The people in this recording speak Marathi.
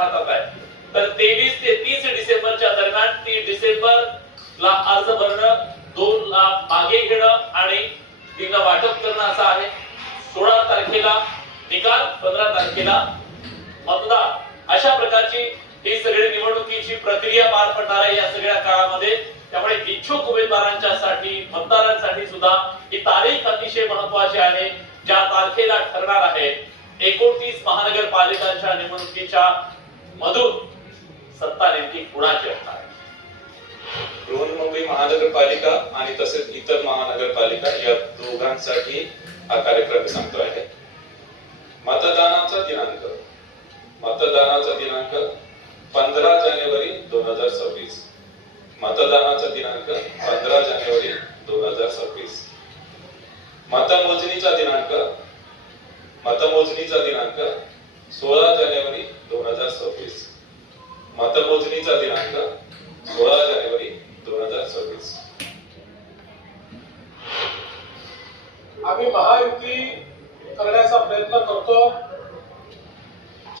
हातात आहे. तर 23 ते 30 डिसेंबरच्या दरम्यान 30 डिसेंबरला अर्ज भरणं, 2 लाख मागे घेणं आणि तिला वाटप करणं असं आहे. 16 तारखेला निकाल, 15 तारखेला मतदान, अशा प्रकारची ही सगळी निवडणुकीची प्रक्रिया पार पडणार आहे या सगळ्या काळामध्ये. त्यामुळे इच्छुक उमेदवारांच्यासाठी, मतदारांसाठी सुद्धा ही तारीख अतिशय महत्त्वाची आहे. ज्या तारखेला ठरणार आहे 29 महानगरपालिकांच्या निवडणुकीच्या मधून सत्ता नेमकी कुणाची असणार आहे. बृहन्मुंबई महानगरपालिका आणि तसेच इतर महानगरपालिका या दोघांसाठी हा कार्यक्रम सांगतो आहे. मतदानाचा दिनांक 15 जानेवारी 2026. मतदानाचा दिनांक 15 जानेवारी 2026. मतमोजणीचा दिनांक 16 जानेवारी 2026. मतमोजणीचा दिनांक 16 जानेवारी 2026. आम्ही महायुती करण्याचा प्रयत्न करतो.